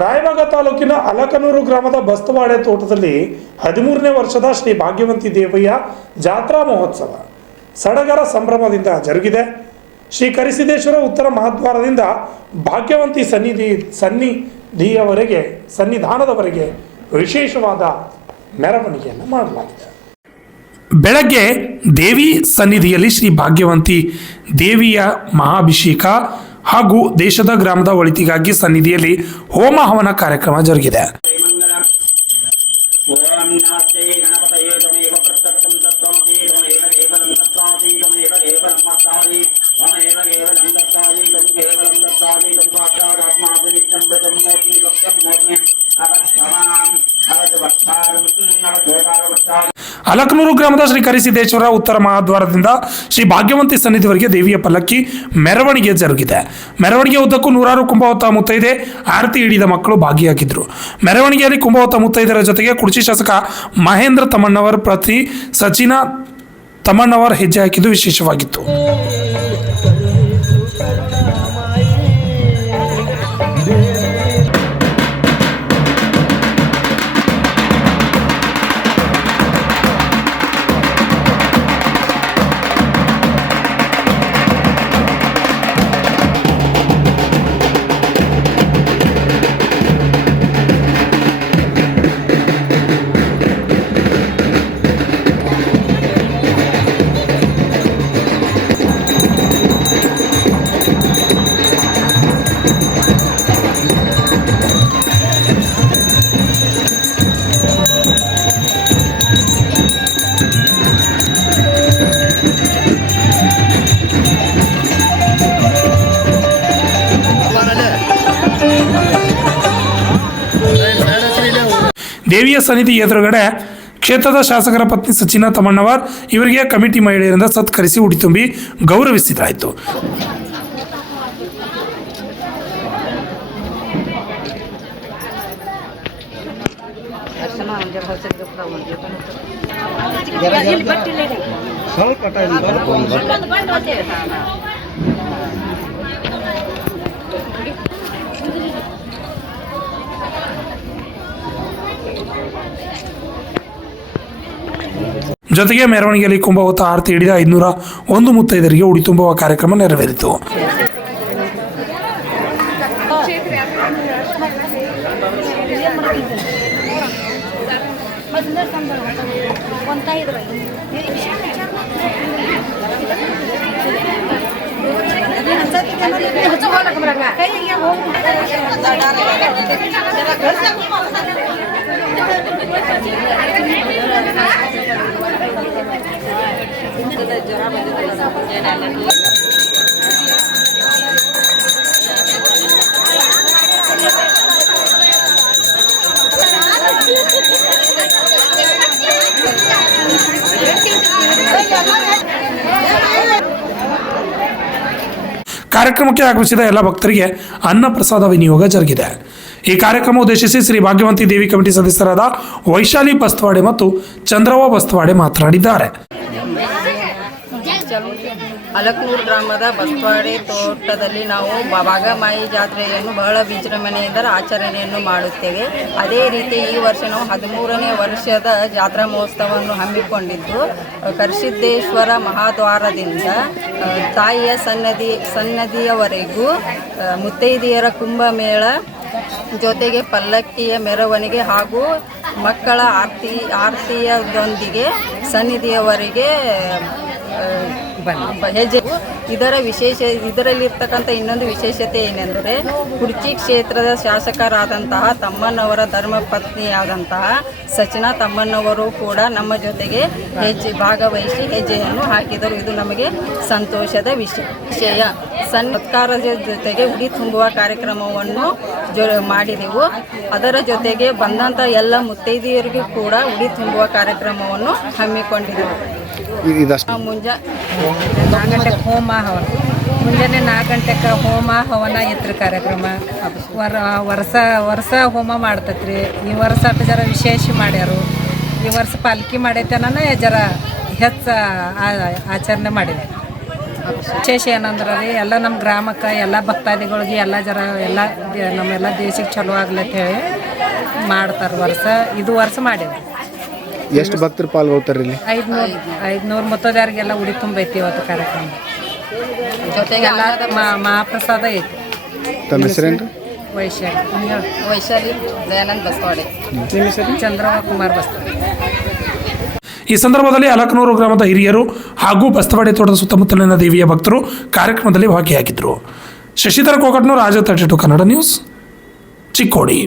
ರಾಯಬಾಗ ತಾಲೂಕಿನ ಅಲಕನೂರು ಗ್ರಾಮದ ಬಸ್ತವಾಡೆ ತೋಟದಲ್ಲಿ 13ನೇ ವರ್ಷದ ಶ್ರೀ ಭಾಗ್ಯವಂತಿ ದೇವಯ್ಯ ಜಾತ್ರಾ ಮಹೋತ್ಸವ ಸಡಗರ ಸಂಭ್ರಮದಿಂದ ಜರುಗಿದೆ. ಶ್ರೀ ಕರಿಸಿದ್ದೇಶ್ವರ ಉತ್ತರ ಮಹಾದ್ವಾರದಿಂದ ಭಾಗ್ಯವಂತಿ ಸನ್ನಿಧಾನದವರೆಗೆ ವಿಶೇಷವಾದ ಮೆರವಣಿಗೆಯನ್ನು ಮಾಡಲಾಗಿದೆ. ಬೆಳಗ್ಗೆ ದೇವಿ ಸನ್ನಿಧಿಯಲ್ಲಿ ಶ್ರೀ ಭಾಗ್ಯವಂತಿ ದೇವಿಯ ಮಹಾಭಿಷೇಕ ಹಾಗೂ ದೇಶದ ಗ್ರಾಮದ ಒಳಿತಿಗಾಗಿ ಸನ್ನಿಧಿಯಲ್ಲಿ ಹೋಮ ಹವನ ಕಾರ್ಯಕ್ರಮ ಜರುಗಿದೆ. ಅಲಕನೂರು ಗ್ರಾಮದ ಶ್ರೀ ಕರಿಸಿದ್ದೇಶ್ವರ ಉತ್ತರ ಮಹಾದ್ವಾರದಿಂದ ಶ್ರೀ ಭಾಗ್ಯವಂತಿ ಸನ್ನಿಧಿವರೆಗೆ ದೇವಿಯ ಪಲ್ಲಕ್ಕಿ ಮೆರವಣಿಗೆ ಜರುಗಿದೆ. ಮೆರವಣಿಗೆ ಉದ್ದಕ್ಕೂ ನೂರಾರು ಕುಂಭವತ್ತ ಮುತ್ತೈದೆ ಆರತಿ ಹಿಡಿದ ಮಕ್ಕಳು ಭಾಗಿಯಾಗಿದ್ದರು. ಮೆರವಣಿಗೆಯಲ್ಲಿ ಕುಂಭವತ್ತ ಮುತ್ತೈದರ ಜೊತೆಗೆ ಕುರ್ಚಿ ಶಾಸಕ ಮಹೇಂದ್ರ ತಮ್ಮಣ್ಣವರ್ ಪ್ರತಿ ಸಚಿನ ತಮ್ಮಣ್ಣವರ್ ಹೆಜ್ಜೆ ಹಾಕಿದ್ದು ವಿಶೇಷವಾಗಿತ್ತು. ದೇವಿಯ ಸನ್ನಿಧಿ ಎದುರುಗಡೆ ಕ್ಷೇತ್ರದ ಶಾಸಕರ ಪತ್ನಿ ಸಚಿನ ತಮ್ಮಣ್ಣವರ್ ಇವರಿಗೆ ಕಮಿಟಿ ಮಹಿಳೆಯರಿಂದ ಸತ್ಕರಿಸಿ ಉಡಿ ತುಂಬಿ ಗೌರವಿಸಿದರಾಯಿತು. ಜೊತೆಗೆ ಮೆರವಣಿಗೆಯಲ್ಲಿ ಕುಂಭವತ್ತ ಆರತಿ ಹಿಡಿದ 501 ಮುತ್ತೈದರಿಗೆ ಉಡಿ ತುಂಬುವ ಕಾರ್ಯಕ್ರಮ ನೆರವೇರಿತು. ಕಾರ್ಯಕ್ರಮಕ್ಕೆ ಆಗಮಿಸಿದ ಎಲ್ಲ ಭಕ್ತರಿಗೆ ಅನ್ನ ಪ್ರಸಾದ ವಿನಿಯೋಗ ಜರುಗಿದೆ. ಈ ಕಾರ್ಯಕ್ರಮ ಉದ್ದೇಶಿಸಿ ಶ್ರೀ ಭಾಗ್ಯವಂತಿ ದೇವಿ ಕಮಿಟಿ ಸದಸ್ಯರಾದ ವೈಶಾಲಿ ಬಸ್ತವಾಡೆ ಮತ್ತು ಚಂದ್ರವ್ವ ಬಸ್ತವಾಡೆ ಮಾತನಾಡಿದ್ದಾರೆ. ಅಲಕನೂರು ಗ್ರಾಮದ ಬಸ್ತವಾಡೆ ತೋಟದಲ್ಲಿ ನಾವು ಭಾಗಮಾಯಿ ಜಾತ್ರೆಯನ್ನು ಬಹಳ ವಿಜೃಂಭಣೆಯಿಂದ ಆಚರಣೆಯನ್ನು ಮಾಡುತ್ತೇವೆ. ಅದೇ ರೀತಿ ಈ ವರ್ಷ ನಾವು 13ನೇ ವರ್ಷದ ಜಾತ್ರಾ ಮಹೋತ್ಸವವನ್ನು ಹಮ್ಮಿಕೊಂಡಿದ್ದು ಕರಿಸಿದ್ದೇಶ್ವರ ಮಹಾದ್ವಾರದಿಂದ ತಾಯಿಯ ಸನ್ನದಿಯವರೆಗೂ ಮುತ್ತೈದೆಯರ ಕುಂಭಮೇಳ ಜೊತೆಗೆ ಪಲ್ಲಕ್ಕಿಯ ಮೆರವಣಿಗೆ ಹಾಗೂ ಮಕ್ಕಳ ಆರತಿಯದೊಂದಿಗೆ ಸನ್ನಿಧಿಯವರೆಗೆ ಹೆಜ್ಜೆ. ಇದರಲ್ಲಿರ್ತಕ್ಕಂಥ ಇನ್ನೊಂದು ವಿಶೇಷತೆ ಏನೆಂದರೆ ಕುರ್ಚಿ ಕ್ಷೇತ್ರದ ಶಾಸಕರಾದಂತಹ ತಮ್ಮಣ್ಣವರ ಧರ್ಮಪತ್ನಿಯಾದಂತಹ ಸಚಿನ ತಮ್ಮಣ್ಣವರು ಕೂಡ ನಮ್ಮ ಜೊತೆಗೆ ಭಾಗವಹಿಸಿ ಹೆಜ್ಜೆಯನ್ನು ಹಾಕಿದರು. ಇದು ನಮಗೆ ಸಂತೋಷದ ವಿಷಯ. ಸತ್ಕಾರದ ಜೊತೆಗೆ ಉಡಿ ತುಂಬುವ ಕಾರ್ಯಕ್ರಮವನ್ನು ಮಾಡಿದೆವು. ಅದರ ಜೊತೆಗೆ ಬಂದಂಥ ಎಲ್ಲ ಮುತ್ತೈದೆಯರಿಗೂ ಕೂಡ ಉಡಿ ತುಂಬುವ ಕಾರ್ಯಕ್ರಮವನ್ನು ಹಮ್ಮಿಕೊಂಡಿದ್ದೆವು. ಮುಂಜಾನೆ 4 ಗಂಟೆಗೆ ಹೋಮ ಹವನ ಇತ್ತು ಕಾರ್ಯಕ್ರಮ. ವರ್ಷ ಹೋಮ ಮಾಡ್ತೈತ್ರಿ. ಈ ವರ್ಷ ಜರ ವಿಶೇಷ ಮಾಡ್ಯಾರು. ಈ ವರ್ಷ ಪಾಲ್ಕಿ ಮಾಡೈತೆ ಜರ ಹೆಚ್ಚು ಆಚರಣೆ ಮಾಡಿದೆ. ವಿಶೇಷ ಏನಂದ್ರೆ ರೀ ಎಲ್ಲ ನಮ್ಮ ಗ್ರಾಮಕ್ಕೆ ಎಲ್ಲ ಭಕ್ತಾದಿಗಳಿಗೆ ಎಲ್ಲ ನಮ್ಮೆಲ್ಲ ದೇಶಕ್ಕೆ ಚಲೋ ಆಗ್ಲತ್ತ ಹೇಳಿ ಮಾಡ್ತಾರೆ ಇದು ವರ್ಷ ಮಾಡೇವಿ. ಎಷ್ಟು ಭಕ್ತರು ಪಾಲ್ಗೊಳ್ತಾರೆ ಇಲ್ಲಿ? 500 ಮುತ್ತೈದೆಯರಿಗೆಲ್ಲ ಉಡಿ ತುಂಬೈತಿ ಇವತ್ತು ಕಾರ್ಯಕ್ರಮ. ಜೊತೆಗೆ ಎಲ್ಲ ಮಹಾಪ್ರಸಾದ ಐತಿ. ತಮ್ಮ ಹೆಸರೇನು? ವೈಶಾಲಿ ದಯಾನಂದ್ ಬಸವಾಡೆ, ಚಂದ್ರವ ಕುಮಾರ್ ಬಸ್ತಾರೆ. ಈ ಸಂದರ್ಭದಲ್ಲಿ ಅಲಕನೂರು ಗ್ರಾಮದ ಹಿರಿಯರು ಹಾಗೂ ಬಸ್ತವಾಡೆ ತೋಟದ ಸುತ್ತಮುತ್ತಲಿನ ದೇವಿಯ ಭಕ್ತರು ಕಾರ್ಯಕ್ರಮದಲ್ಲಿ ಭಾಗಿಯಾಗಿದ್ದರು. ಶಶಿಧರ ಕೋಕಟ್ನೂರು, ರಾಜ 32 ಕನ್ನಡ ನ್ಯೂಸ್, ಚಿಕ್ಕೋಡಿ.